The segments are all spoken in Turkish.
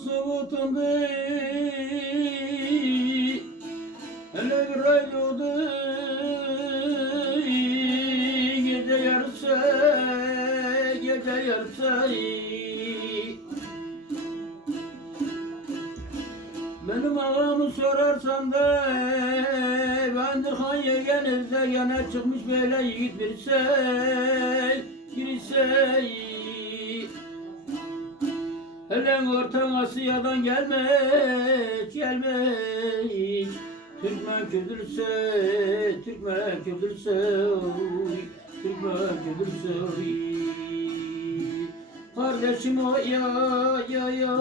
Onun soğutundu Hele bir ay doğdu Gece yarısı Gece yarısı. Benim ağamı sorarsan da Bendir han yegenizde gene çıkmış böyle yiğit bir sey Bir sey Hele orta Asya'dan gelmek gelmek. Türkmen Kürdürse, Türkmen Kürdürse oy, Türkmen Kürdürse oy. Kardeşim o ya ya ya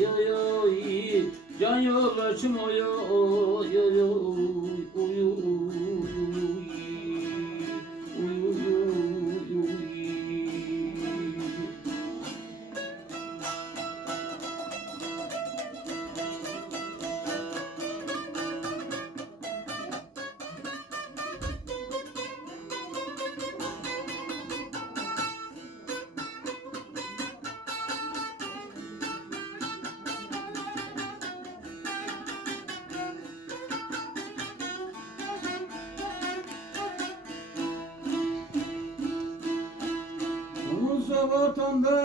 ya ya Can yoldaşım o ya ya Musa vatanda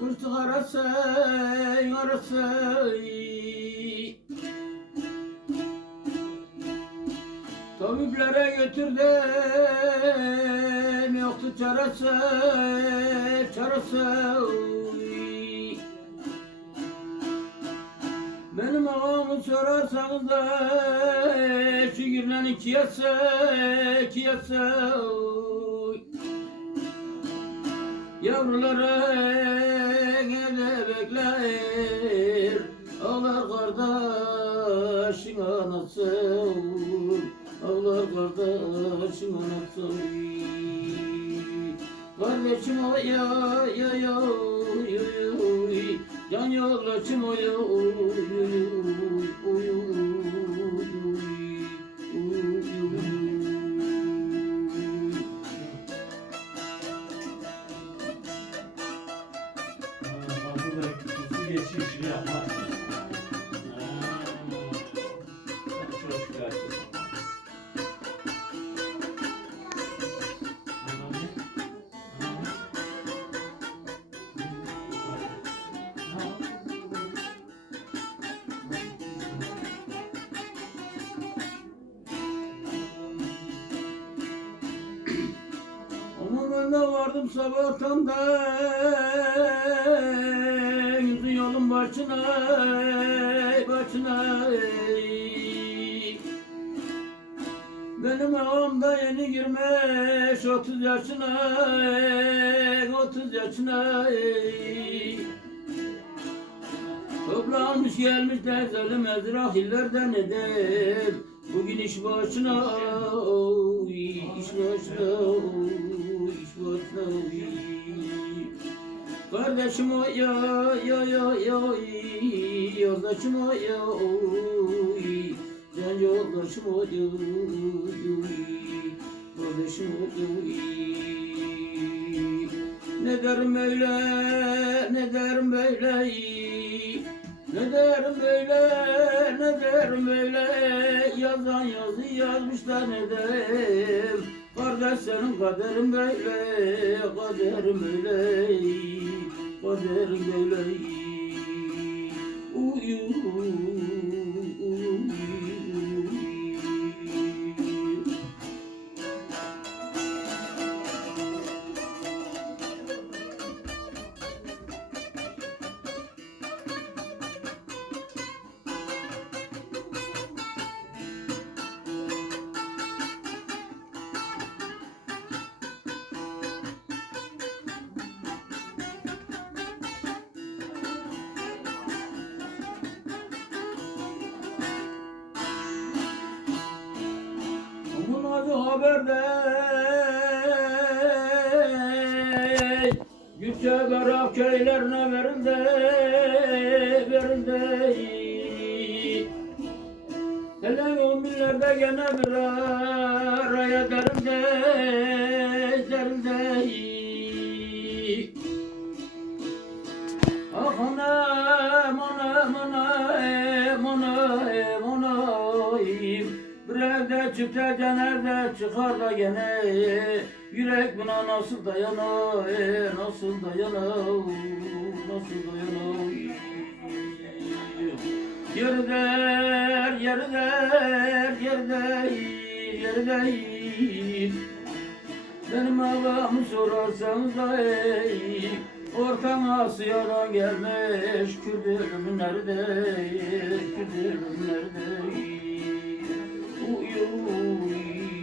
kuş arası arası Tabiplere götürdüm yoktu çaresi çaresi ağamı sorarsanız da şiirle iki yasa, iki yasa Yavruları evde bekler Ağlar kardeşin anası Ağlar kardeşin anası Kardeşim ya ya ya ya ya Can yoldaşım o ya Fazla da kutusu geçiyor De vardım sabahtan da. Yüzü yolun başına Başına Benim ağam da yeni girmiş otuz yaşına Otuz yaşına Toplanmış gelmiş de zalim ezrahillerden eder. Bugün iş başına iş başına oy. Kardeşim o ya ya ya ya Yoldaşım o ya oy. Can yoldaşım o ya Kardeşim o ya Ne derim öyle ne derim böyle? Ne derim böyle, ne derim böyle? Yazan yazı yazmışlar ne derim Kardeş senin kaderin böyle Kaderim böyle Kaderim böyle. Uyu, De Güçe berak köylerine verin de Verin de. Hele on binlerde gene bir geçip de döner de çıkar da gene. Yürek buna nasıl dayanır, nasıl dayanır, nasıl dayanır? Yer der, yer der, yer der, yer der. Benim ağamı sorarsanız da ey Ortam Asya'dan gelmiş Kürdülüm nerede, Kürdülüm nerede glory.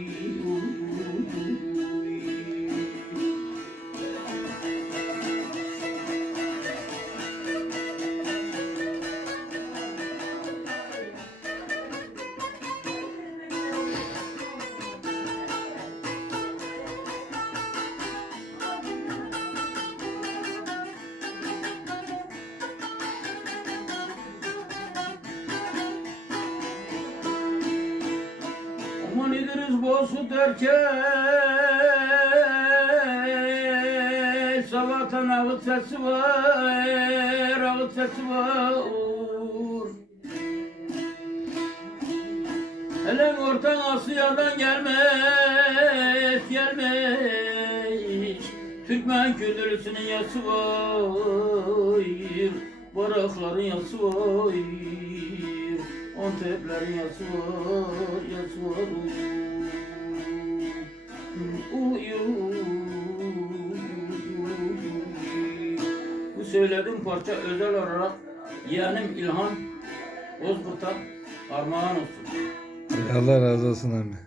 Aman İdris Bozkurt erkek Sabahtan ağıt sesi var Ağıt sesi var. Hele ortan Asya'dan gelmiş Gelmiş Türkmen Kürdülüsünün yası var Barakların yası var Anteplerin yası var Yası var Uy, uy, uy, uy. Bu söylediğim parça özel olarak yeğenim İlhan Bozkurt'a armağan olsun. Allah razı olsun anne.